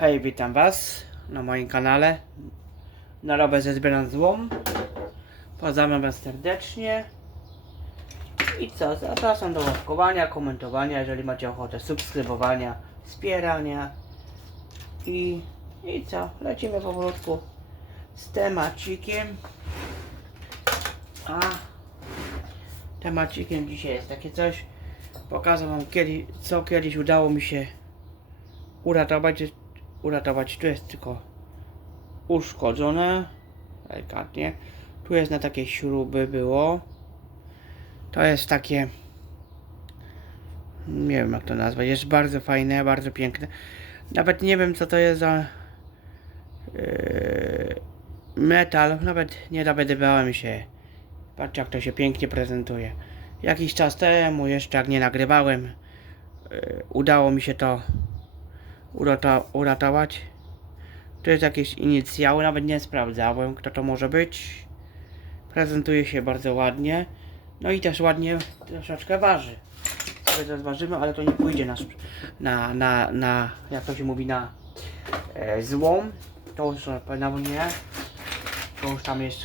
Hej, witam was na moim kanale na robę ze zbieram złom. Pozdrawiam was serdecznie. I co, zapraszam do łapkowania, komentowania, jeżeli macie ochotę, subskrybowania, wspierania. I, i co, lecimy powolutku z temacikiem. A temacikiem dzisiaj jest takie coś. Pokażę wam kiedy, co kiedyś udało mi się uratować, uratować. Tu jest tylko uszkodzone, delikatnie. Tu jest na takie śruby było. To jest takie, nie wiem jak to nazwać, jest bardzo fajne, bardzo piękne. Nawet nie wiem co to jest za yy, metal, nawet nie dowiadywałem się. Patrzcie jak to się pięknie prezentuje. Jakiś czas temu, jeszcze jak nie nagrywałem, yy, udało mi się to urata uratować. To jest jakieś inicjały, nawet nie sprawdzałem, kto to może być. Prezentuje się bardzo ładnie. No i też ładnie troszeczkę waży. Sobie zważymy, ale to nie pójdzie na, na, na, na jak to się mówi, na e, złom. To już na pewno nie. To już tam jest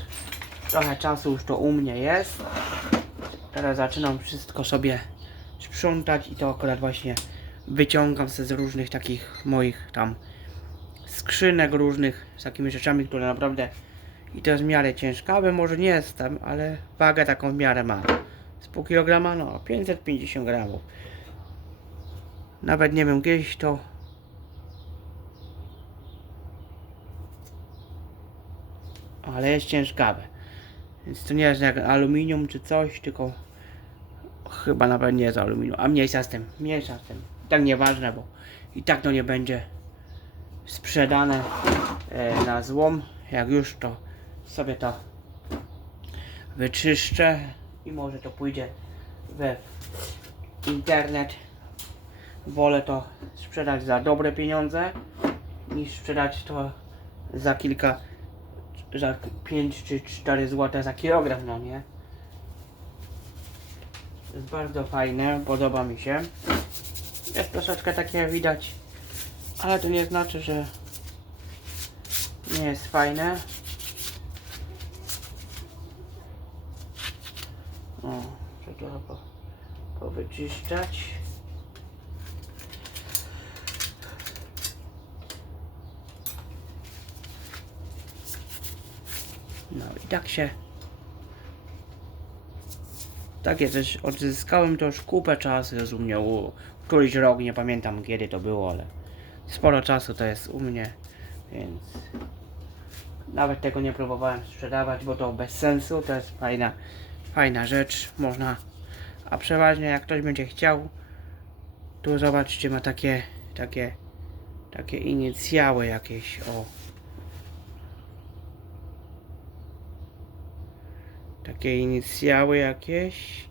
trochę czasu, już to u mnie jest. Teraz zaczynam wszystko sobie sprzątać i to akurat właśnie wyciągam se z różnych takich moich tam skrzynek różnych z takimi rzeczami, które naprawdę i to jest w miarę ciężkawe, może nie jestem, ale wagę taką w miarę ma. Z pół kilograma, no 550 gramów. Nawet nie wiem, kiedyś to ale jest ciężkawe. Więc to nie jest jak aluminium czy coś, tylko chyba nawet nie jest aluminium, a mniejsza z tym, mniejsza z tym. Tak nieważne, bo i tak to nie będzie sprzedane e, na złom. Jak już to sobie to wyczyszczę i może to pójdzie we internet. Wolę to sprzedać za dobre pieniądze niż sprzedać to za kilka, za 5 czy 4 zł za kilogram, no nie? Jest bardzo fajne, podoba mi się. Jest troszeczkę takie widać, ale to nie znaczy, że nie jest fajne. O, muszę trochę po, powyczyszczać. No i tak się takie coś odzyskałem to już kupę czasu jest u, któryś rok, nie pamiętam kiedy to było, ale sporo czasu to jest u mnie, więc nawet tego nie próbowałem sprzedawać, bo to bez sensu, to jest fajna, fajna rzecz, można, a przeważnie jak ktoś będzie chciał, tu zobaczcie, ma takie, takie, takie inicjały jakieś, o. Takie inicjały jakieś.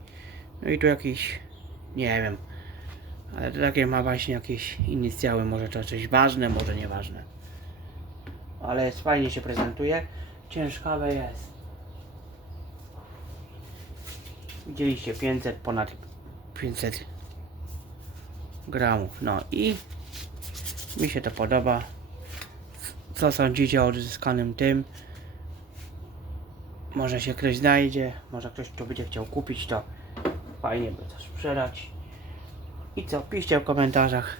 No i tu jakiś, nie wiem, ale to takie ma właśnie jakieś inicjały, może to coś ważne, może nieważne. Ale jest fajnie się prezentuje, ciężkawe jest. Widzieliście 500, ponad 500 gramów. No i mi się to podoba. Co sądzicie o odzyskanym tym? Może się ktoś znajdzie, może ktoś to będzie chciał kupić, to fajnie by to sprzedać. I co, piszcie w komentarzach.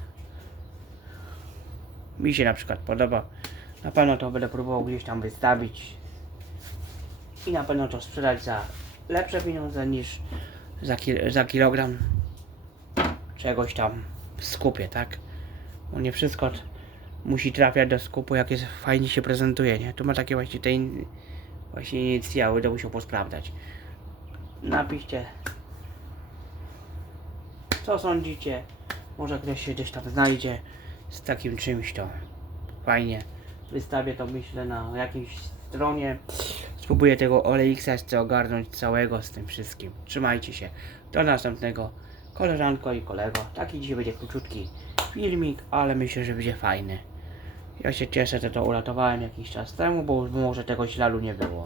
Mi się na przykład podoba. Na pewno to będę próbował gdzieś tam wystawić. I na pewno to sprzedać za lepsze pieniądze niż za, ki- za kilogram czegoś tam w skupie, tak? Bo nie wszystko musi trafiać do skupu, jak jest fajnie się prezentuje, nie? Tu ma takie właśnie te in- właśnie inicjały, to musiał posprawdzać. Napiszcie, co sądzicie. Może ktoś się gdzieś tam znajdzie z takim czymś, to fajnie. Wystawię to myślę na jakiejś stronie. Spróbuję tego OLX jeszcze ogarnąć całego z tym wszystkim. Trzymajcie się. Do następnego. Koleżanko i kolego. Taki dzisiaj będzie króciutki filmik, ale myślę, że będzie fajny. Ja się cieszę, że to uratowałem jakiś czas temu, bo może tego śladu nie było.